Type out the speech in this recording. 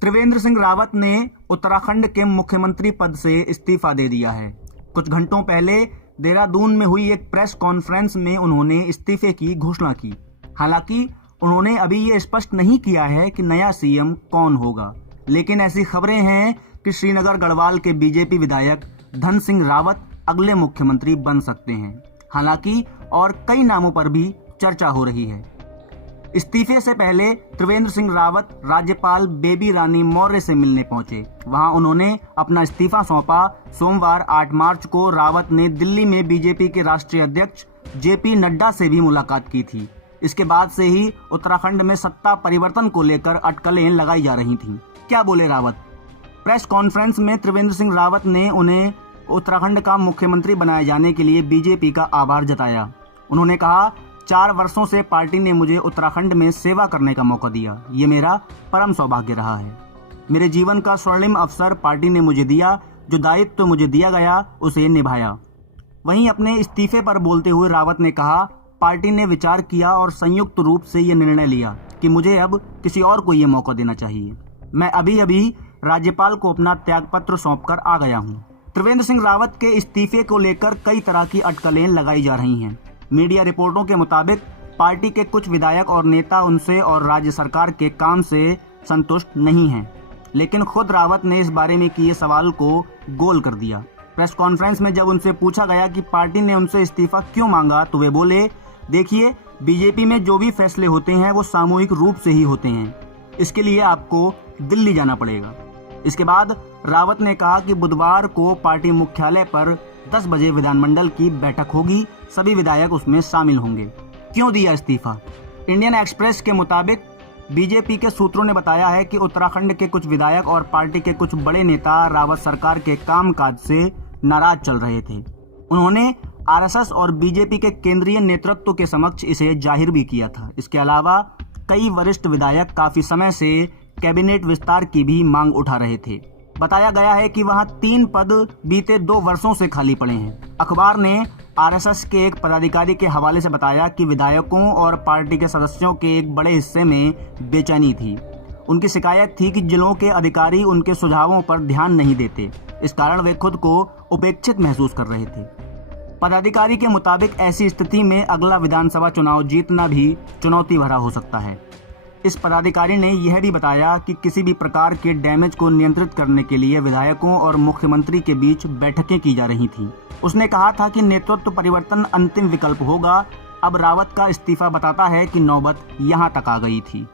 त्रिवेंद्र सिंह रावत ने उत्तराखंड के मुख्यमंत्री पद से इस्तीफा दे दिया है। कुछ घंटों पहले देहरादून में हुई एक प्रेस कॉन्फ्रेंस में उन्होंने इस्तीफे की घोषणा की। हालांकि उन्होंने अभी ये स्पष्ट नहीं किया है कि नया सीएम कौन होगा, लेकिन ऐसी खबरें हैं कि श्रीनगर गढ़वाल के बीजेपी विधायक धन सिंह रावत अगले मुख्यमंत्री बन सकते हैं। हालांकि और कई नामों पर भी चर्चा हो रही है। इस्तीफे से पहले त्रिवेंद्र सिंह रावत राज्यपाल बेबी रानी मौर्य से मिलने पहुंचे। वहां उन्होंने अपना इस्तीफा सौंपा। सोमवार 8 मार्च को रावत ने दिल्ली में बीजेपी के राष्ट्रीय अध्यक्ष जेपी नड्डा से भी मुलाकात की थी। इसके बाद से ही उत्तराखंड में सत्ता परिवर्तन को लेकर अटकलें लगाई जा रही थीं। क्या बोले रावत? प्रेस कॉन्फ्रेंस में त्रिवेंद्र सिंह रावत ने उन्हें उत्तराखंड का मुख्यमंत्री बनाए जाने के लिए बीजेपी का आभार जताया। उन्होंने कहा, 4 वर्षों से पार्टी ने मुझे उत्तराखंड में सेवा करने का मौका दिया। ये मेरा परम सौभाग्य रहा है। मेरे जीवन का स्वर्णिम अवसर पार्टी ने मुझे दिया। जो दायित्व मुझे दिया गया उसे निभाया। वहीं अपने इस्तीफे पर बोलते हुए रावत ने कहा, पार्टी ने विचार किया और संयुक्त रूप से ये निर्णय लिया कि मुझे अब किसी और को ये मौका देना चाहिए। मैं अभी राज्यपाल को अपना त्यागपत्र सौंपकर आ गया हूँ। त्रिवेंद्र सिंह रावत के इस्तीफे को लेकर कई तरह की अटकलें लगाई जा रही हैं। मीडिया रिपोर्टों के मुताबिक पार्टी के कुछ विधायक और नेता उनसे और राज्य सरकार के काम से संतुष्ट नहीं हैं, लेकिन खुद रावत ने इस बारे में किए सवाल को गोल कर दिया। प्रेस कॉन्फ्रेंस में जब उनसे पूछा गया कि पार्टी ने उनसे इस्तीफा क्यों मांगा, तो वे बोले, देखिए, बीजेपी में जो भी फैसले होते हैं वो सामूहिक रूप से ही होते हैं। इसके लिए आपको दिल्ली जाना पड़ेगा। इसके बाद रावत ने कहा कि बुधवार को पार्टी मुख्यालय पर 10 बजे विधानमंडल की बैठक होगी। सभी विधायक उसमें शामिल होंगे। क्यों दिया इस्तीफा? इंडियन एक्सप्रेस के मुताबिक बीजेपी के सूत्रों ने बताया है कि उत्तराखंड के कुछ विधायक और पार्टी के कुछ बड़े नेता रावत सरकार के कामकाज से नाराज चल रहे थे। उन्होंने आरएसएस और बीजेपी के केंद्रीय नेतृत्व के समक्ष इसे जाहिर भी किया था। इसके अलावा कई वरिष्ठ विधायक काफी समय से कैबिनेट विस्तार की भी मांग उठा रहे थे। बताया गया है कि वहां 3 पद बीते 2 वर्षों से खाली पड़े हैं। अखबार ने आरएसएस के एक पदाधिकारी के हवाले से बताया कि विधायकों और पार्टी के सदस्यों के एक बड़े हिस्से में बेचैनी थी। उनकी शिकायत थी कि जिलों के अधिकारी उनके सुझावों पर ध्यान नहीं देते। इस कारण वे खुद को उपेक्षित महसूस कर रहे थे। पदाधिकारी के मुताबिक ऐसी स्थिति में अगला विधानसभा चुनाव जीतना भी चुनौती भरा हो सकता है। इस पदाधिकारी ने यह भी बताया कि किसी भी प्रकार के डैमेज को नियंत्रित करने के लिए विधायकों और मुख्यमंत्री के बीच बैठकें की जा रही थीं। उसने कहा था कि नेतृत्व परिवर्तन अंतिम विकल्प होगा। अब रावत का इस्तीफा बताता है कि नौबत यहां तक आ गई थी।